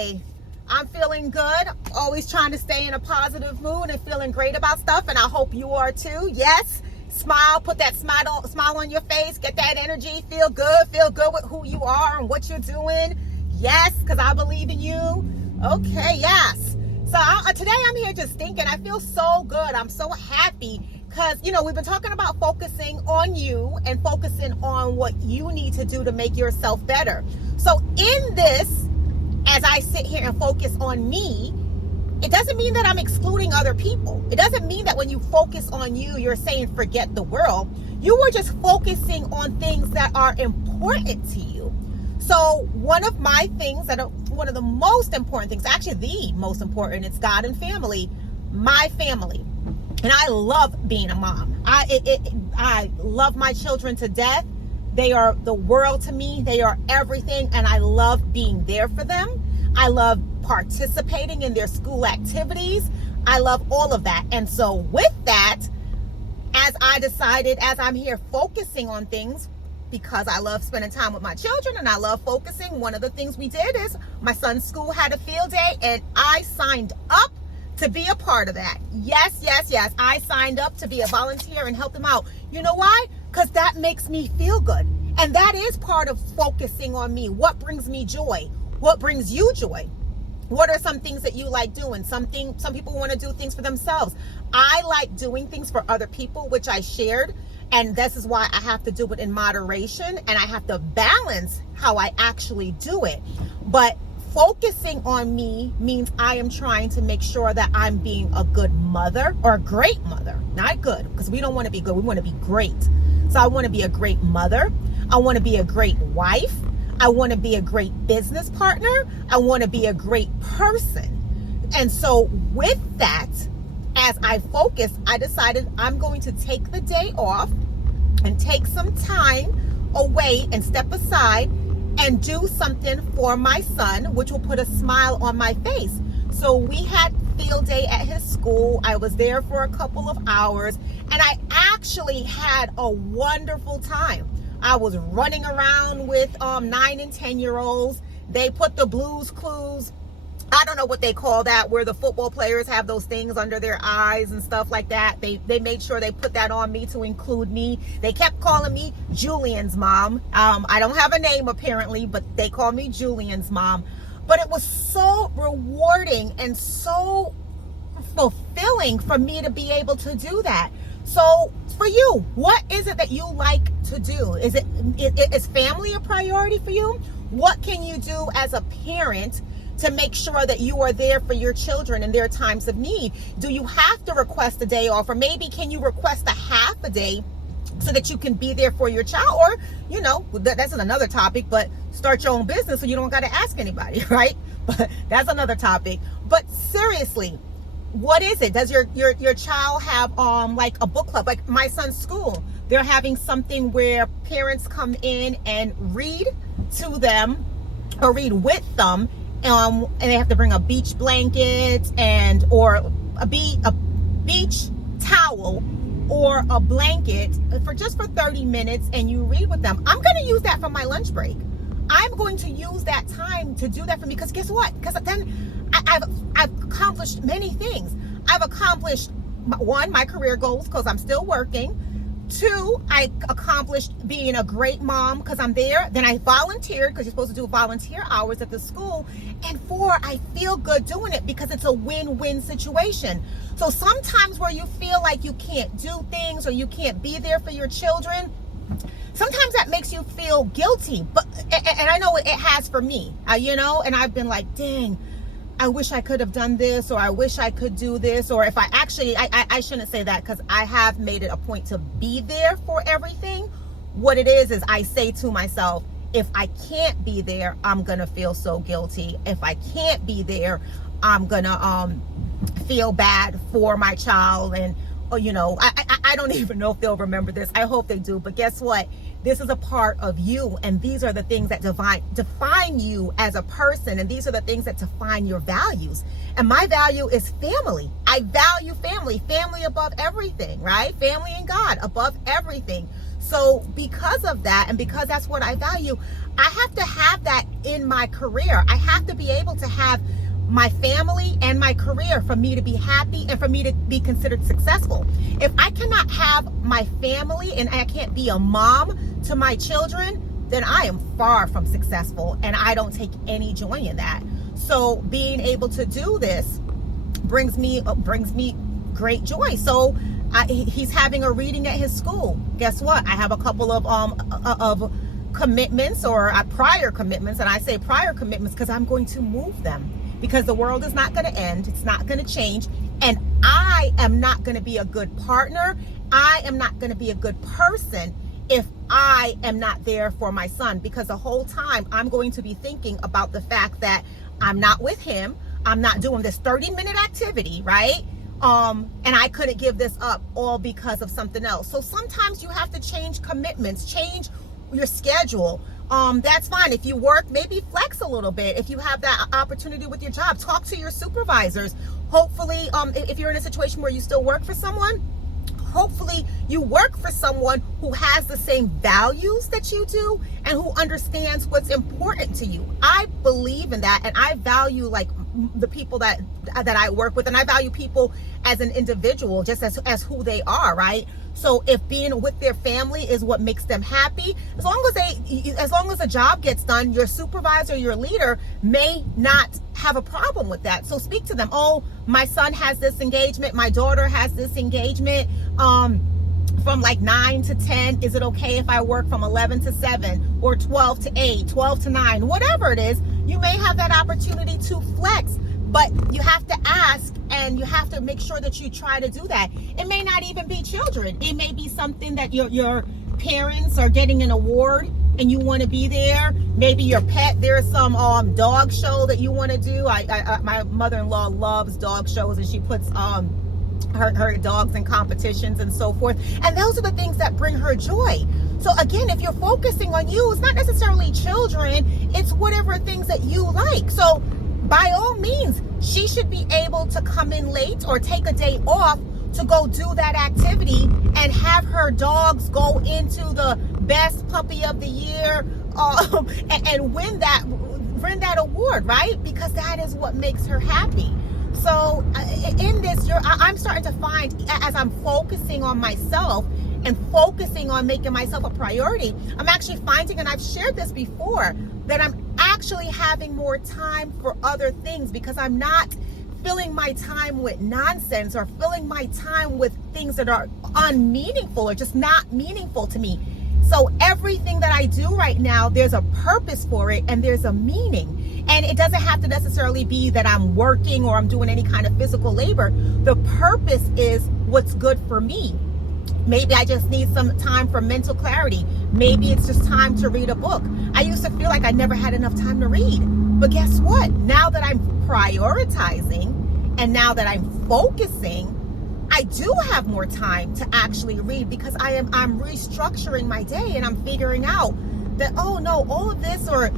Hey, I'm feeling good. Always trying to stay in a positive mood and feeling great about stuff. And I hope you are too. Yes. Smile. Put that smile on your face. Get that energy. Feel good. Feel good with who you are and what you're doing. Yes, because I believe in you. Okay, yes. So today I'm here just thinking. I feel so good. I'm so happy because, we've been talking about focusing on you and focusing on what you need to do to make yourself better. So in this, as I sit here and focus on me, it doesn't mean that I'm excluding other people. It doesn't mean that when you focus on you, you're saying forget the world. You were just focusing on things that are important to you. So one of my things one of the most important things, actually the most important, it's God and family, my family. And I love being a mom. I love my children to death. They are the world to me. They are everything. And I love being there for them. I love participating in their school activities. I love all of that. And so with that, as I decided, as I'm here focusing on things, because I love spending time with my children and I love focusing, one of the things we did is my son's school had a field day and I signed up to be a part of that. Yes. I signed up to be a volunteer and help them out. You know why? Because that makes me feel good. And that is part of focusing on me. What brings me joy? What brings you joy? What are some things that you like doing? Some people want to do things for themselves. I like doing things for other people, which I shared. And this is why I have to do it in moderation and I have to balance how I actually do it. But focusing on me means I am trying to make sure that I'm being a good mother or a great mother. Not good, because we don't want to be good. We want to be great. So I want to be a great mother. I want to be a great wife. I want to be a great business partner. I want to be a great person. And so with that, as I focus, I decided I'm going to take the day off and take some time away and step aside and do something for my son, which will put a smile on my face. So we had field day at his school. I was there for a couple of hours and I actually had a wonderful time. I was running around with 9 and 10-year-olds. They put the Blues Clues, I don't know what they call that, where the football players have those things under their eyes and stuff like that. They made sure they put that on me to include me. They kept calling me Julian's mom. I don't have a name apparently, but they call me Julian's mom. But it was so rewarding and so fulfilling for me to be able to do that. So for you, what is it that you like to do? Is family a priority for you? What can you do as a parent to make sure that you are there for your children in their times of need? Do you have to request a day off? Or maybe can you request a half a day so that you can be there for your child? Or, that's another topic, but start your own business so you don't got to ask anybody, right? But that's another topic. But seriously, what is it? Does your child have like a book club? Like my son's school, they're having something where parents come in and read to them or read with them. And they have to bring a beach blanket or a beach towel or a blanket for 30 minutes, and you read with them. I'm going to use that for my lunch break. I'm going to use that time to do that for me, because guess what? Because then I've accomplished many things. I've accomplished, one, my career goals because I'm still working. 2, I accomplished being a great mom because I'm there. Then I volunteered because you're supposed to do volunteer hours at the school. And 4, I feel good doing it because it's a win-win situation. So sometimes where you feel like you can't do things or you can't be there for your children, sometimes that makes you feel guilty. And I know it has for me, and I've been like, dang, I wish I could have done this, or I wish I could do this, or if I shouldn't say that, because I have made it a point to be there for everything. What it is I say to myself, if I can't be there, I'm gonna feel so guilty. If I can't be there, I'm gonna feel bad for my child. And I don't even know if they'll remember this. I hope they do. But guess what? This is a part of you, and these are the things that define you as a person, and these are the things that define your values. And my value is family. I value family above everything, right? Family and God above everything. So because of that, and because that's what I value, I have to have that in my career. I have to be able to have my family and my career for me to be happy and for me to be considered successful. If I cannot have my family and I can't be a mom to my children, then I am far from successful, and I don't take any joy in that. So being able to do this brings me great joy. So he's having a reading at his school. Guess what? I have a couple of commitments, or prior commitments, and I say prior commitments because I'm going to move them, because the world is not going to end. It's not going to change. And I am not going to be a good partner. I am not going to be a good person if I am not there for my son, because the whole time I'm going to be thinking about the fact that I'm not with him. I'm not doing this 30-minute activity, right? And I couldn't give this up all because of something else. So sometimes you have to change commitments, change your schedule. That's fine. If you work, maybe flex a little bit. If you have that opportunity with your job, talk to your supervisors. Hopefully, if you're in a situation where you still work for someone, hopefully you work for someone who has the same values that you do and who understands what's important to you. I believe in that, and I value like the people that I work with, and I value people as an individual, just as who they are, right? So if being with their family is what makes them happy, as long as a job gets done, your supervisor, your leader may not have a problem with that. So speak to them. Oh, my son has this engagement. My daughter has this engagement. From like 9 to 10, is it okay if I work from 11 to 7 or 12 to 8, 12 to 9, whatever it is? You may have that opportunity to flex, but you have to ask, and you have to make sure that you try to do that. It may not even be children. It may be something that your parents are getting an award and you want to be there. Maybe your pet, there's some dog show that you want to do. My mother-in-law loves dog shows, and she puts her dogs in competitions and so forth. And those are the things that bring her joy. So again, if you're focusing on you, it's not necessarily children, it's whatever things that you like. So by all means, she should be able to come in late or take a day off to go do that activity and have her dogs go into the best puppy of the year and win that award, right? Because that is what makes her happy. So in this, I'm starting to find, as I'm focusing on myself and focusing on making myself a priority, I'm actually finding, and I've shared this before, that I'm actually having more time for other things, because I'm not filling my time with nonsense or filling my time with things that are unmeaningful or just not meaningful to me. So everything that I do right now, there's a purpose for it and there's a meaning. And it doesn't have to necessarily be that I'm working or I'm doing any kind of physical labor. The purpose is what's good for me. Maybe I just need some time for mental clarity. Maybe it's just time to read a book. I used to feel like I never had enough time to read. But guess what? Now that I'm prioritizing and now that I'm focusing, I do have more time to actually read, because I'm restructuring my day, and I'm figuring out that, oh no, all of this, or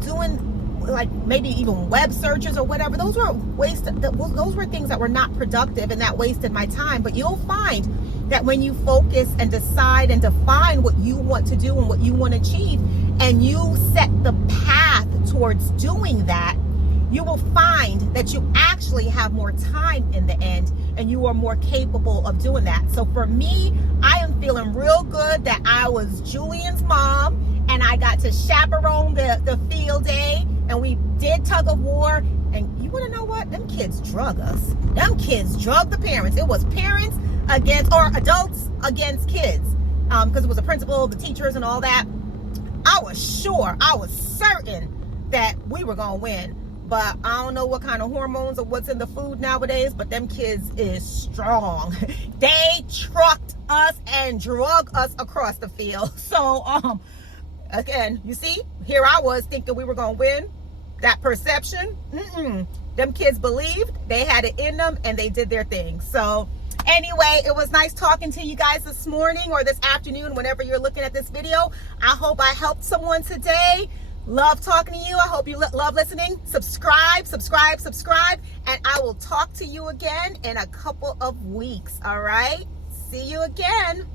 doing like maybe even web searches or whatever, those were those were things that were not productive, and that wasted my time. But you'll find that when you focus and decide and define what you want to do and what you want to achieve, and you set the path towards doing that, you will find that you actually have more time in the end, and you are more capable of doing that. So for me, I am feeling real good that I was Julian's mom, and I got to chaperone the field day, and we did tug of war. And you want to know what? Them kids drug us. Them kids drug the parents. It was parents against, or adults against kids, because it was the principal, the teachers, and all that. I was certain that we were gonna win. But I don't know what kind of hormones or what's in the food nowadays, but them kids is strong. They trucked us and drug us across the field. So, again, you see, here I was thinking we were going to win. That perception, them kids believed, they had it in them, and they did their thing. So Anyway, it was nice talking to you guys this morning or this afternoon, whenever you're looking at this video. I hope I helped someone today. Love talking to you. I hope you love listening. Subscribe, and I will talk to you again in a couple of weeks. All right? See you again.